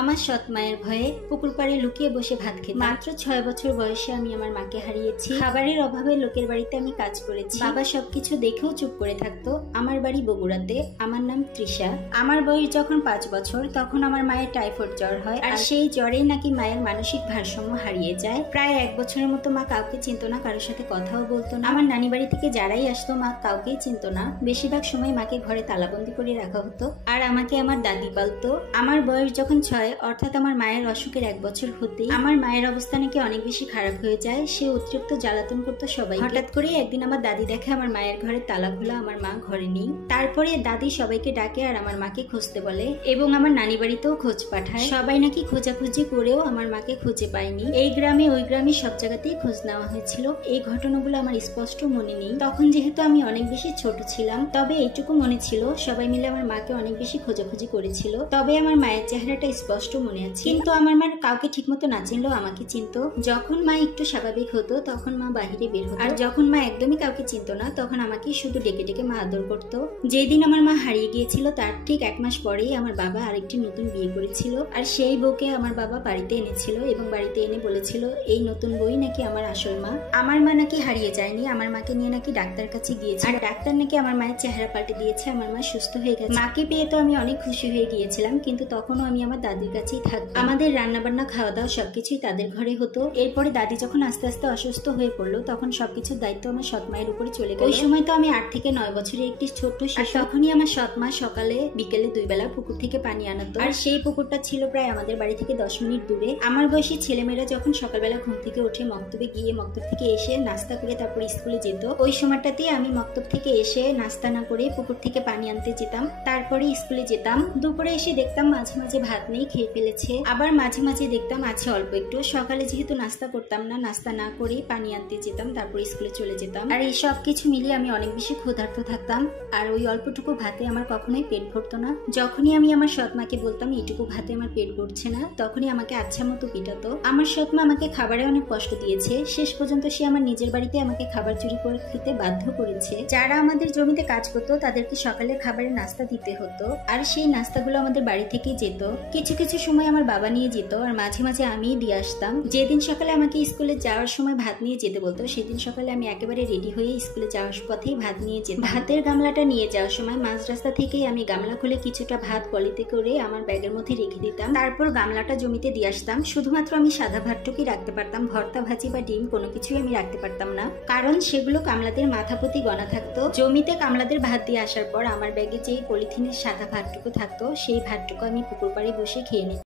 আমার সৎ মায়ের ভয়ে পুকুর পাড়ে লুকিয়ে বসে ভাত খেতে। মাত্র 6 বছর বয়সে আমি আমার মাকে হারিয়েছি। খাবারের অভাবে লোকের বাড়িতে আমি কাজ করেছি। বাবা সবকিছু দেখেও চুপ করে থাকতো। আমার বাড়ি বগুড়াতে। আমার নাম তৃষা। আমার বয়স যখন 5 বছর তখন আমার মায়ের টাইফয়েড জ্বর হয়, আর সেই জ্বরেই নাকি মায়ের মানসিক ভারসাম্য হারিয়ে যায়। প্রায় 1 বছরের মতো মা কাউকে চিনতো না, কারোর সাথে কথাও বলতো না। আমার নানি বাড়ি থেকে যারাই আসতো মা কাউকেই চিনতো না। বেশিরভাগ সময় মাকে ঘরে তালাবন্দি করে রাখা হতো, আর আমাকে আমার দাদি পালতো। আমার বয়স যখন 6, অর্থাৎ আমার মায়ের অসুখের 1 বছর হতেই আমার মায়ের অবস্থা নাকি অনেক বেশি খারাপ হয়ে যায়। সে অতিরিক্ত জ্বালাতন করতো সবাই। হঠাৎ করে একদিন আমার দাদি দেখে আমার মায়ের ঘরে তালা খোলা, আমার মা ঘরে নেই। তারপরে দাদি সবাইকে ডাকে আর আমার মাকে খুঁজতে বলে, এবং আমার নানি বাড়িতেও খোঁজ পাঠায়। সবাই নাকি খোঁজাখুঁজি করেও আমার মাকে খুঁজে পায়নি। এই গ্রামে ওই গ্রামে সব জায়গাতেই খোঁজ নেওয়া হয়েছিল। এই ঘটনাগুলো আমার স্পষ্ট মনে নেই। তখন যেহেতু আমি অনেক বেশি ছোট ছিলাম, তবে এইটুকু মনে ছিল সবাই মিলে আমার মাকে অনেক বেশি খোঁজাখুঁজি করেছিল। তবে আমার মায়ের চেহারাটা স্পষ্ট মনে আছে। কিন্তু আমার মা কাউকে ঠিকমতো না চিনলেও আমাকে চিনতো। যখন মা একটু স্বাভাবিক হতো তখন মা বাহিরে বের হতো, আর যখন মা একদমই কাউকে চিনতো না তখন আমাকে শুধু ডেকে ডেকে মা আদর করতো। যেদিন আমার মা হারিয়ে গিয়েছিল তার ঠিক 1 মাস পরেই আমার বাবা আরেকটি নতুন বিয়ে করেছিল, আর সেই বউকে আমার বাবা বাড়িতে এনেছিল এবং বাড়িতে এনে বলেছিল এই নতুন বই নাকি আমার আসল মা। আমার মা নাকি হারিয়ে যায়নি, আমার মাকে নিয়ে নাকি ডাক্তার কাছে গিয়েছে, আর ডাক্তার নাকি আমার মায়ের চেহারা পাল্টে দিয়েছে। আমার মা সুস্থ হয়ে গেছে। মাকে পেয়ে তো আমি অনেক খুশি হয়ে গিয়েছিলাম, কিন্তু তখনও আমি আমার দাদির কাছেই থাকতাম। আমাদের রান্না বান্না, খাওয়া দাওয়া সবকিছুই তাদের ঘরে হতো। এরপরে দাদি যখন আস্তে আস্তে অসুস্থ হয়ে পড়লো তখন সবকিছুর দায়িত্ব আমার সৎ মায়ের উপরে চলে গেল। ওই সময় তো আমি 8 থেকে 9 বছরের একটি ছোট্ট শিশু। তখনই আমার সৎ মা সকালে বিকেলে 2 বেলা পুকুর থেকে পানি আনতো, আর সেই পুকুরটা ছিল প্রায় আমাদের বাড়ি থেকে 10 মিনিট দূরে। আমার বয়সী ছেলেমেয়েরা যখন সকালবেলা ঘুম থেকে উঠে মক্তবে গিয়ে মক্তব থেকে এসে নাস্তা করে তারপর স্কুলে যেত, ওই সময়টাতেই আমি মক্তব থেকে এসে নাস্তা না করে পুকুর থেকে পানি আনতে যেতাম, তারপরে স্কুলে যেতাম। দুপুরে এসে দেখতাম মাঝে মাঝে ভাত নেই, খেয়ে ফেলেছে, আবার মাঝে মাঝে দেখতাম আছে অল্প একটু। সকালে যেহেতু নাস্তা করতাম না, নাস্তা না করে পানি আনতে যেতাম, তারপর স্কুলে চলে যেতাম। আর এই সব কিছু মিলিয়ে আমি অনেক বেশি ক্ষুধার্ত থাকতাম, আর ওই অল্পটুকু ভাতে আমার কখনোই পেট ভরতো না। যখনই আমি আমার সৎ মাকে বলতাম এইটুকু ভাতে আমার পেট ভরছে না, তখনই আমাকে আচ্ছা মতো পিটাতো। আমার সৎ মা আমাকে খাবারে অনেক কষ্ট দিয়েছে। শেষ পর্যন্ত সে আমার নিজের বাড়িতে আমাকে খাবার চুরি করে খেতে বাধ্য করেছে। যারা আমাদের জমিতে কাজ করতো তাদেরকে সকালে খাবারের নাস্তা দিতে হতো, আর সেই নাস্তাগুলো আমাদের বাড়ি থেকেই যেত। কিছু কিছু সময় আমার বাবা নিয়ে যেত, আর মাঝে মাঝে আমিই দিয়ে আসতাম। যেদিন সকালে আমাকে স্কুলে যাওয়ার সময় ভাত নিয়ে যেতে বলতো, সেদিন সকালে আমি একেবারে রেডি হয়ে স্কুলে যাওয়ার পথেই ভাত নিয়ে যেতাম। ভাতের গামলাটা নিয়ে যাওয়ার সময় মাঝ রাস্তা থেকেই আমি গামলা খুলে কিছুটা ভাত পলিতে করে আমার ব্যাগের মধ্যে রেখে দিতাম, তারপর গামলাটা জমিতে দিয়ে আসতাম। শুধুমাত্র আমি সাদা ভাতটুকুই রাখতে পারতাম, ভর্তা ভাজি বা ডিম কোনো কিছুই আমি রাখতে পারতাম না, কারণ সেগুলো কামলাদের মাথা প্রতি গণা থাকতো। জমিতে কামলাদের ভাত দিয়ে আসার পর আমার ব্যাগে যে পলিথিনের সাদা ভাতটুকু থাকতো, সেই ভাতটুকু আমি পুকুর পাড়ে বসে খেয়ে নিতাম।